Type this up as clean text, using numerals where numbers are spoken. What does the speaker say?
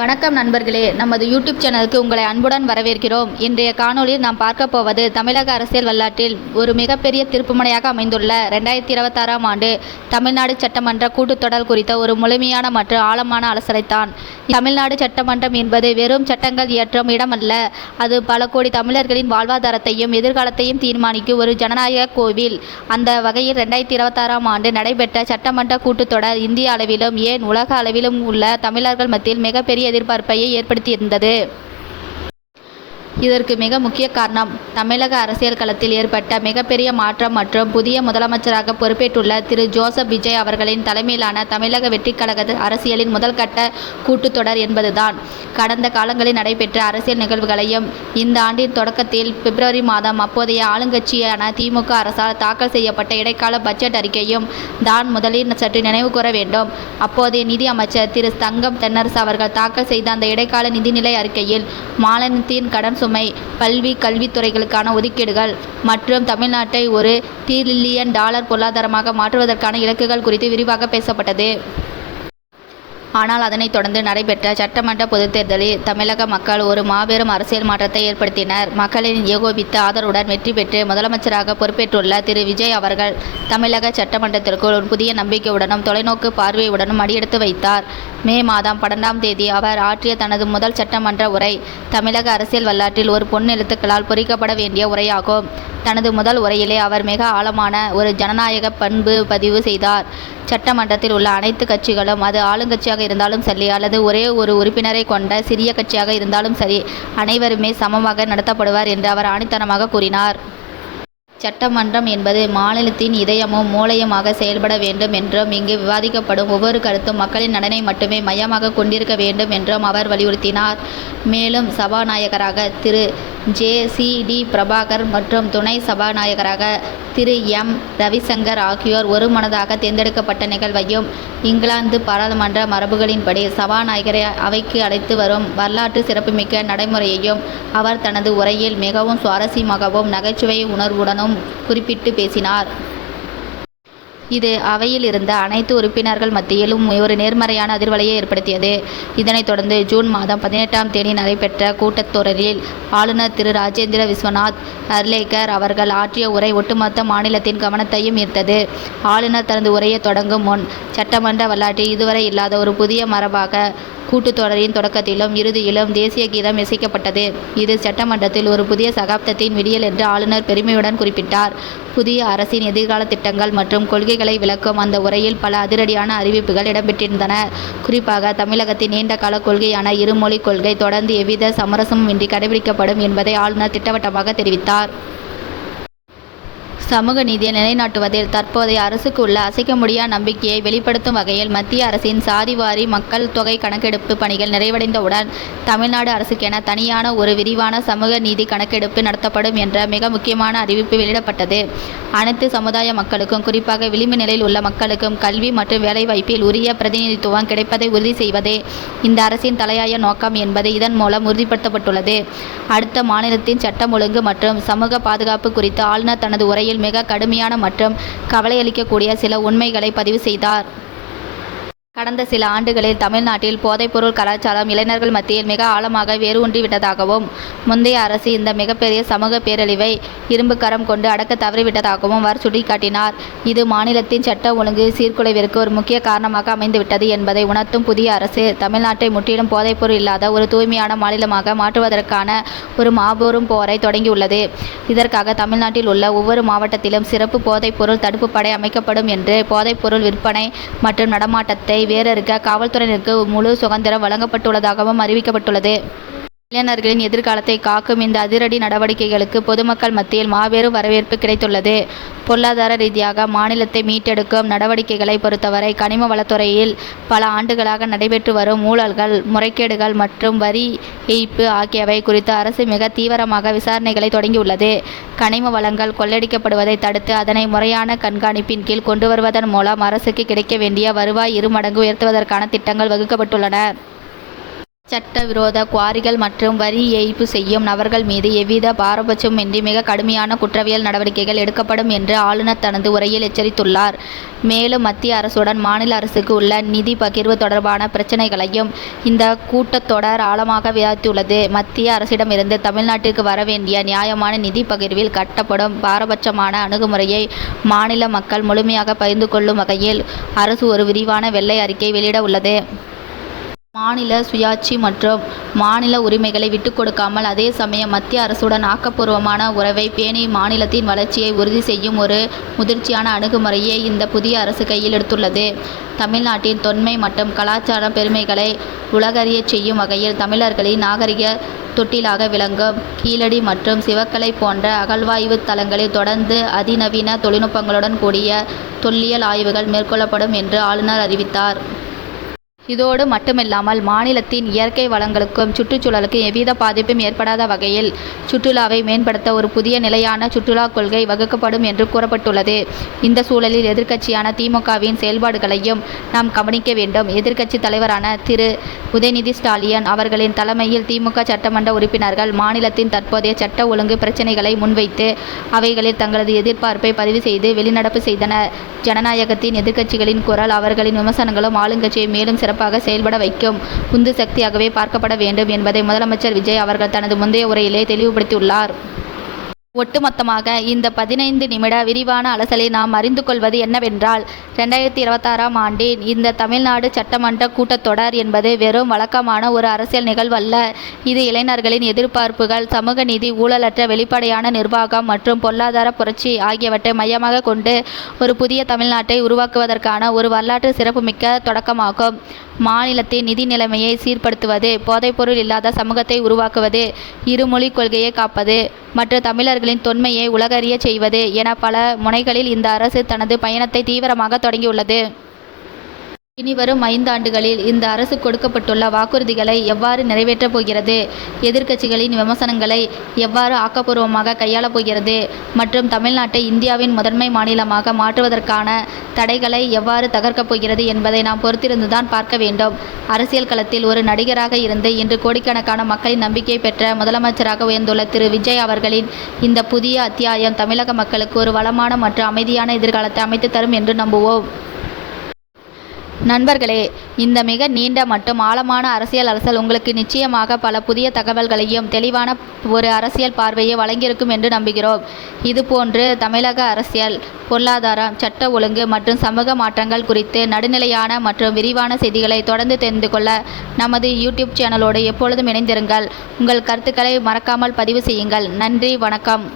வணக்கம் நண்பர்களே, நமது யூடியூப் சேனலுக்கு உங்களை அன்புடன் வரவேற்கிறோம். இன்றைய காணொளியில் நாம் பார்க்க போவது தமிழக அரசியல் வரலாற்றில் ஒரு மிகப்பெரிய திருப்புமுனையாக அமைந்துள்ள 2026ஆம் ஆண்டு தமிழ்நாடு சட்டமன்ற கூட்டத்தொடர் குறித்த ஒரு முழுமையான மற்றும் ஆழமான அலசலைத்தான். தமிழ்நாடு சட்டமன்றம் என்பது வெறும் சட்டங்கள் இயற்றும் இடமல்ல, அது பல கோடி தமிழர்களின் வாழ்வாதாரத்தையும் எதிர்காலத்தையும் தீர்மானிக்கும் ஒரு ஜனநாயக கோவில். அந்த வகையில் 2026ஆம் ஆண்டு நடைபெற்ற சட்டமன்ற கூட்டத்தொடர் இந்திய அளவிலும் ஏன் உலக அளவிலும் உள்ள தமிழர்கள் மத்தியில் மிகப்பெரிய எதிர்பார்ப்பை ஏற்படுத்தியிருந்தது. இதற்கு மிக முக்கிய காரணம் தமிழக அரசியல் களத்தில் ஏற்பட்ட மிகப்பெரிய மாற்றம் மற்றும் புதிய முதலமைச்சராக பொறுப்பேற்றுள்ள திரு ஜோசப் விஜய் அவர்களின் தலைமையிலான தமிழக வெற்றிக் கழக அரசியலின் முதல் கட்ட கூட்டத்தொடர் என்பதுதான். கடந்த காலங்களில் நடைபெற்ற அரசியல் நிகழ்வுகளையும் இந்த ஆண்டின் தொடக்கத்தில் பிப்ரவரி மாதம் அப்போதைய ஆளுங்கட்சியான திமுக அரசால் தாக்கல் செய்யப்பட்ட இடைக்கால பட்ஜெட் அறிக்கையும் தான் முதலில் சற்று நினைவு கூற வேண்டும். அப்போதைய நிதி அமைச்சர் திரு தங்கம் தென்னரசு அவர்கள் தாக்கல் செய்த அந்த இடைக்கால நிதிநிலை அறிக்கையில் மாநிலத்தின் கடன் சுமை, கல்வித்துறைகளுக்கான ஒதுக்கீடுகள் மற்றும் தமிழ்நாட்டை ஒரு $1 டிரில்லியன் பொருளாதாரமாக மாற்றுவதற்கான இலக்குகள் குறித்து விரிவாக பேசப்பட்டது. ஆனால் அதனைத் தொடர்ந்து நடைபெற்ற சட்டமன்ற பொதுத் தேர்தலில் தமிழக மக்கள் ஒரு மாபெரும் அரசியல் மாற்றத்தை ஏற்படுத்தினர். மக்களின் ஏகோபித்த ஆதரவுடன் வெற்றி பெற்று முதலமைச்சராக பொறுப்பேற்றுள்ள திரு விஜய் அவர்கள் தமிழக சட்டமன்றத்திற்குள் ஒரு புதிய நம்பிக்கையுடனும் தொலைநோக்கு பார்வையுடனும் அடியெடுத்து வைத்தார். மே மாதம் 12ஆம் தேதி அவர் ஆற்றிய தனது முதல் சட்டமன்ற உரை தமிழக அரசியல் வரலாற்றில் ஒரு பொன்னெழுத்துக்களால் பொறிக்கப்பட வேண்டிய உரையாகும். தனது முதல் உரையிலே அவர் மிக ஆழமான ஒரு ஜனநாயக பண்பு பதிவு செய்தார். சட்டமன்றத்தில் உள்ள அனைத்து கட்சிகளும், அது ஆளுங்கட்சியாக இருந்தாலும் சரி அல்லது ஒரே ஒரு உறுப்பினரை கொண்ட சிறிய கட்சியாக இருந்தாலும் சரி, அனைவருமே சமமாக நடத்தப்படுவார் என்று அவர் ஆணித்தனமாக கூறினார். சட்டமன்றம் என்பது மாநிலத்தின் இதயமும் மூளையுமாக செயல்பட வேண்டும் என்றும் இங்கு விவாதிக்கப்படும் ஒவ்வொரு கருத்தும் மக்களின் நலனை மட்டுமே மையமாக கொண்டிருக்க வேண்டும் என்றும் அவர் வலியுறுத்தினார். மேலும் சபாநாயகராக திரு ஜே.சி.டி. பிரபாகர் மற்றும் துணை சபாநாயகராக திரு எம். ரவிசங்கர் ஆகியோர் ஒருமனதாக தேர்ந்தெடுக்கப்பட்ட நிகழ்வையும், இங்கிலாந்து பாராளுமன்ற மரபுகளின்படி சபாநாயகரை அவைக்கு அழைத்து வரும் வரலாற்று சிறப்புமிக்க நடைமுறையையும் அவர் தனது உரையில் மிகவும் சுவாரஸ்யமாகவும் நகைச்சுவை உணர்வுடனும் குறிப்பிட்டு பேசினார். இது அவையில் இருந்த அனைத்து உறுப்பினர்கள் மத்தியிலும் ஒரு நேர்மறையான அதிர்வலையை ஏற்படுத்தியது. இதனைத் தொடர்ந்து ஜூன் மாதம் 18ஆம் தேதி நடைபெற்ற கூட்டத்தொடரில் ஆளுநர் திரு ராஜேந்திர விஸ்வநாத் அர்லேக்கர் அவர்கள் ஆற்றிய உரை ஒட்டுமொத்த மாநிலத்தின் கவனத்தையும் ஈர்த்தது. ஆளுநர் தனது உரையை தொடங்கும் முன் சட்டமன்ற வரலாற்றில் இதுவரை இல்லாத ஒரு புதிய மரபாக கூட்டத்தொடரின் தொடக்கத்திலும் இறுதியிலும் தேசிய கீதம் இசைக்கப்பட்டது. இது சட்டமன்றத்தில் ஒரு புதிய சகாப்தத்தின் விடியல் என்று ஆளுநர் பெருமையுடன் குறிப்பிட்டார். புதிய அரசின் எதிர்கால திட்டங்கள் மற்றும் கொள்கைகளை விளக்கும் அந்த உரையில் பல அதிரடியான அறிவிப்புகள் இடம்பெற்றிருந்தன. குறிப்பாக தமிழகத்தின் நீண்டகால கொள்கையான இருமொழிக் கொள்கை தொடர்ந்து எவ்வித சமரசமும் இன்றி கடைபிடிக்கப்படும் என்பதை ஆளுநர் திட்டவட்டமாக தெரிவித்தார். சமூக நீதியை நிலைநாட்டுவதில் தற்போதைய அரசுக்கு உள்ள அசைக்க முடியா நம்பிக்கையை வெளிப்படுத்தும் வகையில் மத்திய அரசின் சாதிவாரி மக்கள் தொகை கணக்கெடுப்பு பணிகள் நிறைவடைந்தவுடன் தமிழ்நாடு அரசுக்கென தனியான ஒரு விரிவான சமூக நீதி கணக்கெடுப்பு நடத்தப்படும் என்ற மிக முக்கியமான அறிவிப்பு வெளியிடப்பட்டது. அனைத்து சமுதாய மக்களுக்கும், குறிப்பாக விளிம்பு நிலையில் உள்ள மக்களுக்கும் கல்வி மற்றும் வேலைவாய்ப்பில் உரிய பிரதிநிதித்துவம் கிடைப்பதை உறுதி செய்வதே இந்த அரசின் தலையாய நோக்கம் என்பது இதன் மூலம் உறுதிப்படுத்தப்பட்டுள்ளது. அடுத்த மாநிலத்தின் சட்டம் ஒழுங்கு மற்றும் சமூக பாதுகாப்பு குறித்து ஆளுநர் தனது உரையில் மிக கடுமையான மற்றும் கவலையளிக்கக்கூடிய சில உண்மைகளை பதிவு செய்தார். கடந்த சில ஆண்டுகளில் தமிழ்நாட்டில் போதைப்பொருள் கலாச்சாரம் இளைஞர்கள் மத்தியில் மிக ஆழமாக வேரூன்றிவிட்டதாகவும், முந்தைய அரசு இந்த மிகப்பெரிய சமூக பேரழிவை இரும்புக்கரம் கொண்டு அடக்க தவறிவிட்டதாகவும் அவர் சுட்டிக்காட்டினார். இது மாநிலத்தின் சட்ட ஒழுங்கு சீர்குலைவிற்கு ஒரு முக்கிய காரணமாக அமைந்துவிட்டது என்பதை உணர்த்தும் புதிய அரசு தமிழ்நாட்டை முற்றிலும் போதைப்பொருள் இல்லாத ஒரு தூய்மையான மாநிலமாக மாற்றுவதற்கான ஒரு மாபெரும் போரை தொடங்கியுள்ளது. இதற்காக தமிழ்நாட்டில் உள்ள ஒவ்வொரு மாவட்டத்திலும் சிறப்பு போதைப்பொருள் தடுப்பு படை அமைக்கப்படும் என்று, போதைப்பொருள் விற்பனை மற்றும் நடமாட்டத்தை வேறறுக்க காவல்துறையினருக்கு முழு சுதந்திரம் வழங்கப்பட்டுள்ளதாகவும் அறிவிக்கப்பட்டுள்ளது. இளைஞர்களின் எதிர்காலத்தை காக்கும் இந்த அதிரடி நடவடிக்கைகளுக்கு பொதுமக்கள் மத்தியில் மாபெரும் வரவேற்பு கிடைத்துள்ளது. பொருளாதார ரீதியாக மாநிலத்தை மீட்டெடுக்கும் நடவடிக்கைகளை பொறுத்தவரை கனிம வளத்துறையில் பல ஆண்டுகளாக நடைபெற்று வரும் ஊழல்கள், முறைகேடுகள் மற்றும் வரி ஏய்ப்பு ஆகியவை குறித்து அரசு மிக தீவிரமாக விசாரணைகளை தொடங்கியுள்ளது. கனிம வளங்கள் கொள்ளையடிக்கப்படுவதை தடுத்து அதனை முறையான கண்காணிப்பின் கீழ் கொண்டு வருவதன் மூலம் அரசுக்கு கிடைக்க வேண்டிய வருவாய் 2 மடங்கு உயர்த்துவதற்கான திட்டங்கள் வகுக்கப்பட்டுள்ளன. சட்டவிரோத குவாரிகள் மற்றும் வரி ஏய்ப்பு செய்யும் நபர்கள் மீது எவ்வித பாரபட்சமின்றி மிக கடுமையான குற்றவியல் நடவடிக்கைகள் எடுக்கப்படும் என்று ஆளுநர் தனது உரையில் எச்சரித்துள்ளார். மேலும் மத்திய அரசுடன் மாநில அரசுக்கு உள்ள நிதி பகிர்வு தொடர்பான பிரச்சினைகளையும் இந்த கூட்டத்தொடர் ஆழமாக விவாதித்துள்ளது. மத்திய அரசிடமிருந்து தமிழ்நாட்டிற்கு வரவேண்டிய நியாயமான நிதி பகிர்வில் கட்டப்படும் பாரபட்சமான அணுகுமுறையை மாநில மக்கள் முழுமையாக பகிர்ந்து கொள்ளும் வகையில் அரசு ஒரு விரிவான வெள்ளை அறிக்கை வெளியிட உள்ளது. மாநில சுயாட்சி மற்றும் மாநில உரிமைகளை விட்டுக் கொடுக்காமல் அதே சமயம் மத்திய அரசுடன் ஆக்கப்பூர்வமான உறவை பேணி மாநிலத்தின் வளர்ச்சியை உறுதி செய்யும் ஒரு முதிர்ச்சியான அணுகுமுறையை இந்த புதிய அரசு கையில் எடுத்துள்ளது. தமிழ்நாட்டின் தொன்மை மற்றும் கலாச்சார பெருமைகளை உலகறியச் செய்யும் வகையில் தமிழர்களின் நாகரிக தொட்டிலாக விளங்கும் கீழடி மற்றும் சிவக்கலை போன்ற அகழ்வாய்வு தளங்களில் தொடர்ந்து அதிநவீன தொழில்நுட்பங்களுடன் கூடிய தொல்லியல் ஆய்வுகள் மேற்கொள்ளப்படும் என்று ஆளுநர் அறிவித்தார். இதோடு மட்டுமில்லாமல் மாநிலத்தின் இயற்கை வளங்களுக்கும் சுற்றுச்சூழலுக்கும் எவ்வித பாதிப்பும் ஏற்படாத வகையில் சுற்றுலாவை மேம்படுத்த ஒரு புதிய நிலையான சுற்றுலா கொள்கை வகுக்கப்படும் என்று கூறப்பட்டுள்ளது. இந்த சூழலில் எதிர்க்கட்சியான திமுகவின் செயல்பாடுகளையும் நாம் கவனிக்க வேண்டும். எதிர்க்கட்சி தலைவரான திரு உதயநிதி ஸ்டாலின் அவர்களின் தலைமையில் திமுக சட்டமன்ற உறுப்பினர்கள் மாநிலத்தின் தற்போதைய சட்ட ஒழுங்கு பிரச்சினைகளை முன்வைத்து அவைகளில் தங்களது எதிர்பார்ப்பை பதிவு செய்து வெளிநடப்பு செய்தனர். ஜனநாயகத்தின் எதிர்க்கட்சிகளின் குரல் அவர்களின் விமர்சனங்களும் ஆளுங்கட்சியை மேலும் சிறப்பாக செயல்பட வைக்கும் உந்து சக்தியாகவே பார்க்கப்பட வேண்டும் என்பதை முதலமைச்சர் விஜய் அவர்கள் தனது முந்தைய உரையிலே தெளிவுபடுத்தியுள்ளார். ஒட்டுமொத்தமாக இந்த 15 நிமிட விரிவான அலசலில் நாம் அறிந்து கொள்வது என்னவென்றால் 2026ஆம் ஆண்டின் இந்த தமிழ்நாடு சட்டமன்ற கூட்டத்தொடர் என்பது வெறும் வழக்கமான ஒரு அரசியல் நிகழ்வு அல்ல. இது இளைஞர்களின் எதிர்பார்ப்புகள், சமூக நீதி, ஊழலற்ற வெளிப்படையான நிர்வாகம் மற்றும் பொருளாதார புரட்சி ஆகியவற்றை மையமாக கொண்டு ஒரு புதிய தமிழ்நாட்டை உருவாக்குவதற்கான ஒரு வரலாற்று சிறப்புமிக்க தொடக்கமாகும். மாநிலத்தின் நிதி நிலைமையை சீர்படுத்துவது, போதைப்பொருள் இல்லாத சமூகத்தை உருவாக்குவது, இருமொழிக் கொள்கையை காப்பது மற்றும் தமிழர்களின் தொன்மையை உலகறியச் செய்வது என பல முனைகளில் இந்த அரசு தனது பயணத்தை தீவிரமாக தொடங்கியுள்ளது. இனிவரும் 5 ஆண்டுகளில் இந்த அரசு கொடுக்கப்பட்டுள்ள வாக்குறுதிகளை எவ்வாறு நிறைவேற்றப் போகிறது, எதிர்க்கட்சிகளின் விமர்சனங்களை எவ்வாறு ஆக்கப்பூர்வமாக கையாளப் போகிறது மற்றும் தமிழ்நாட்டை இந்தியாவின் முதன்மை மாநிலமாக மாற்றுவதற்கான தடைகளை எவ்வாறு தகர்க்கப் போகிறது என்பதை நாம் பொறுத்திருந்துதான் பார்க்க வேண்டும். அரசியல் களத்தில் ஒரு நடிகராக இருந்து இன்று கோடிக்கணக்கான மக்களின் நம்பிக்கை பெற்ற முதலமைச்சராக உயர்ந்துள்ள திரு விஜய் அவர்களின் இந்த புதிய அத்தியாயம் தமிழக மக்களுக்கு ஒரு வளமான மற்றும் அமைதியான எதிர்காலத்தை அமைத்து தரும் என்று நம்புவோம். நண்பர்களே, இந்த மிக நீண்ட மற்றும் ஆழமான அரசியல் அலசல் உங்களுக்கு நிச்சயமாக பல புதிய தகவல்களையும் தெளிவான ஒரு அரசியல் பார்வையை வழங்கியிருக்கும் என்று நம்புகிறோம். இதுபோன்று தமிழக அரசியல், பொருளாதாரம், சட்ட ஒழுங்கு மற்றும் சமூக மாற்றங்கள் குறித்து நடுநிலையான மற்றும் விரிவான செய்திகளை தொடர்ந்து தெரிந்து கொள்ள நமது யூடியூப் சேனலோடு எப்பொழுதும் இணைந்திருங்கள். உங்கள் கருத்துக்களை மறக்காமல் பதிவு செய்யுங்கள். நன்றி, வணக்கம்.